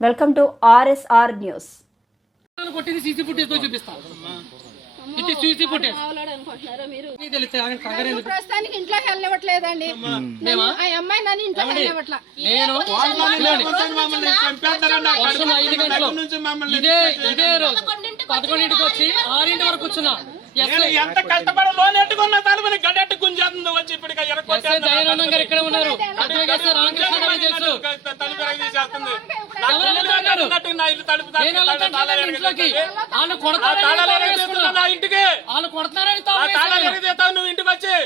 Welcome to RSR news. కొట్టింది CC ఫుటేజ్తో చూపిస్తా. ఇది సీసీ ఫుటేజ్. అనుకుంటున్నారా మీరు? నీకు తెలిస్తే ఆగండి, కంగారు ఎందుకు? ప్రస్తుతానికి ఇంట్లోకి వెళ్ళవట్లేదండి మేమా? ఆ అమ్మాయి నన్ను ఇంట్లోకి వెళ్ళవట్లా నేను వర్షం ఐదు గంటలు ఇదే ఇదే రోజు. పదకొండింటికి వచ్చి ఆరింటి వరకు కూర్చున్నా. ఎంత కష్టపడి లోన్ ఎట్టుకున్న తలుపుని గడెట్టు గుంజేస్తుంది వచ్చి ఇప్పటికి గారు ఇక్కడే ఉన్నారు. తలుపు తీసేస్తుంది ఇంటికి. నువ్వు ఇంటికి వచ్చి.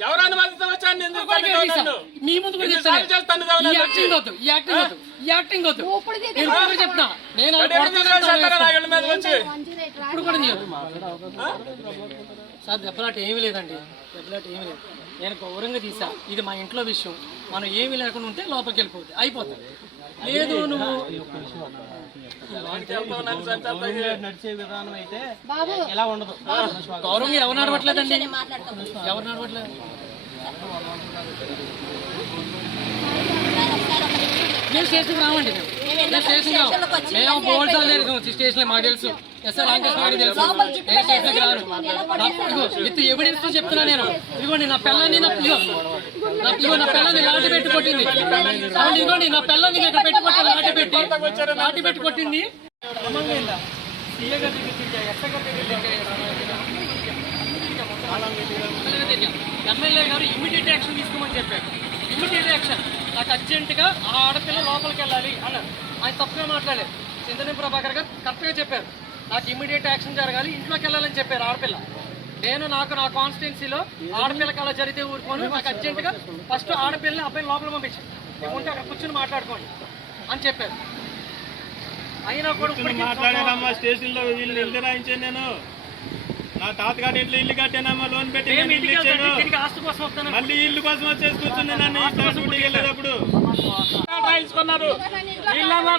ఎవరు అనుమతిస్తే వచ్చాను నేను ఎందుకు ఇప్పటికే తన్నుతావు తీసా. నన్ను? మీ ముందు కూడా ఎన్నిసార్లు చెప్తాను. చేస్తాను ఈ దాన్ని యాక్టింగ్ వద్దు. నేను చెప్తా ఇప్పుడు కూడా సార్ దెబ్బలాట ఏమీ లేదండి. దెబ్బలాట ఏమీ లేదు. నేను గౌరవంగా తీసా. ఇది మా ఇంట్లో విషయం. మనం ఏమీ లేకుండా ఉంటే లోపలికి వెళ్ళిపోతుంది అయిపోతుంది లేదు నువ్వు బాబు. గౌరవంగా ఎవరు నడవట్లేదండి ఎవరు నడవట్లేదు మేము స్టేషన్కి రావండి. మేము. స్టేషన్ మేము బోల్డ్ లేదు స్టేషన్ మాకు తెలుసు. ఎస్ఆర్ రామకృష్ణ గారికి తెలుసు. విత్ ఎవిడెన్స్తో చెప్తున్నా నేను. ఇదిగోండి నా పిల్లని నా ఇదిగో నా ఇదిగో నా పిల్లని లాటి పెట్టి కొట్టింది. అవును, ఇదిగోండి నా పిల్లని ఇక్కడ పెట్టి కొట్టి లాటి పెట్టి. లాటి పెట్టి కొట్టింది. ఎమ్మెల్యే గారు ఇమ్మీడియట్ యాక్షన్ తీసుకోమని చెప్పారు. Immediate action. నాకు అర్జెంటుగా ఆ ఆడపిల్ల లోపలికి వెళ్ళాలి అన్నారు. ఆయన తప్పుగా మాట్లాడలేదు చింతనే ప్రభాకర్ గారు కరెక్ట్గా చెప్పారు. నాకు ఇమ్మీడియట్ యాక్షన్ జరగాలి. ఇంట్లోకి వెళ్ళాలని చెప్పారు ఆడపిల్ల. నేను నాకు నా కాన్స్టిట్యున్సీలో ఆడపిల్లకి అలా జరిగితే ఊరుకోను. నాకు అర్జెంటుగా ఫస్ట్ ఆడపిల్ల అబ్బాయి లోపల పంపించాను ఉంటే అక్కడ కూర్చొని మాట్లాడుకోండి అని చెప్పారు. అయినా కూడా నేను. నా ఇంట్లో ఇల్లు కట్టానమ్మా లోన్ పెట్టి మళ్ళీ ఇల్లు కోసం వచ్చేసి కూర్చుని నన్ను డ్యూటీకి వెళ్ళేటప్పుడు రాయించుకున్నారు.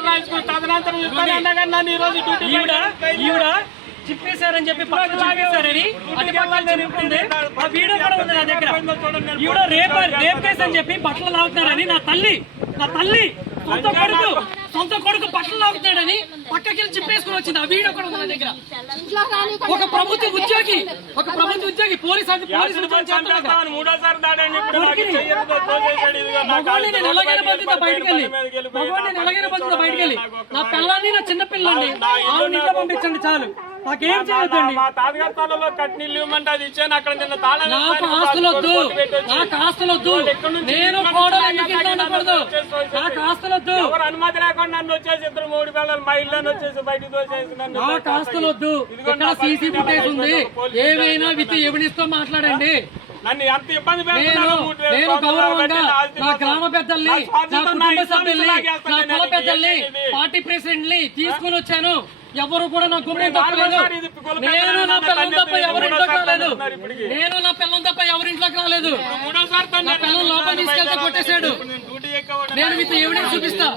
రాయించుకుని తదనంతరం ఇస్తాను నన్ను ఈ రోజు డ్యూటీ ఈవిడ చిప్పేశారని చెప్పి పక్కన లాగేశారని అటు పక్కన ఆ వీడియో కూడా ఉంది నా దగ్గర. ఈవిడ రేప్ రేప్ కేసు అని చెప్పి బట్టలు లాగుతున్నారని నా తల్లి నా తల్లి సొంత కొడుకు. సొంత కొడుకు బట్టలు లాగుతున్నాడని పక్కకి వెళ్ళి చిప్పేసుకుని వచ్చింది. ఆ వీడియో కూడా ఉంది నా దగ్గర. ఒక ప్రభుత్వ ఉద్యోగి ఒక ప్రభుత్వ ఉద్యోగి పోలీస్ అది పోలీస్ ఉద్యోగం చేస్తున్నాడు కదా. మూడోసారి దాడండి ఇప్పుడు నాకు కొడుకుని. చెయ్యరుతో తోసేశాడు ఇదిగో నా మగవాడిని నేను ఎలాగైనా వెళ్ళి. మగవాడిని నేను ఎలాగైనా నా పిల్లాన్ని నా చిన్న పిల్లండి ఆవిడ ఇంట్లో పంపించండి చాలు. నాకేం చేయొద్దండి. మా ఇవ్వమంటే అది ఇచ్చాను అక్కడ నిన్న తాళం నాకు. ఆస్తులొద్దు. నాకు ఆస్తులొద్దు నేను కోడలు ఎందుకు ఉండకూడదు. ఆస్తులొద్దు. ఎవరు అనుమతి లేకుండా నన్ను వచ్చేసి ఇద్దరు మూడు పిల్లలు మా ఇల్లు వచ్చేసి బయటకు తోసేసి నన్ను నాకు ఆస్తులొద్దు. ఇక్కడ సీసీ ఫుటేజ్ ఉంది ఏమైనా విత్ ఎవిడెన్స్తో మాట్లాడండి. నన్ను ఎంత ఇబ్బంది నేను గౌరవంగా నా గ్రామ పెద్దల్ని నా కుటుంబ సభ్యుల్ని నా. కుల పెద్దల్ని? పార్టీ ప్రెసిడెంట్ని తీసుకుని వచ్చాను. ఎవరు కూడా నా గుమ్మం ఇప్పుడు తప్పలేదు. నేను నా పిల్లలు తప్ప మూడోసారి రాలేదు. నేను నా పిల్లలు తప్ప ఎవరింట్లోకి రాలేదు. నా పిల్లలు లోపల తీసుకెళ్తే కొట్టేశాడు. నేను మీతో ఎక్కవడం నేను ఎవిడెన్స్ చూపిస్తా.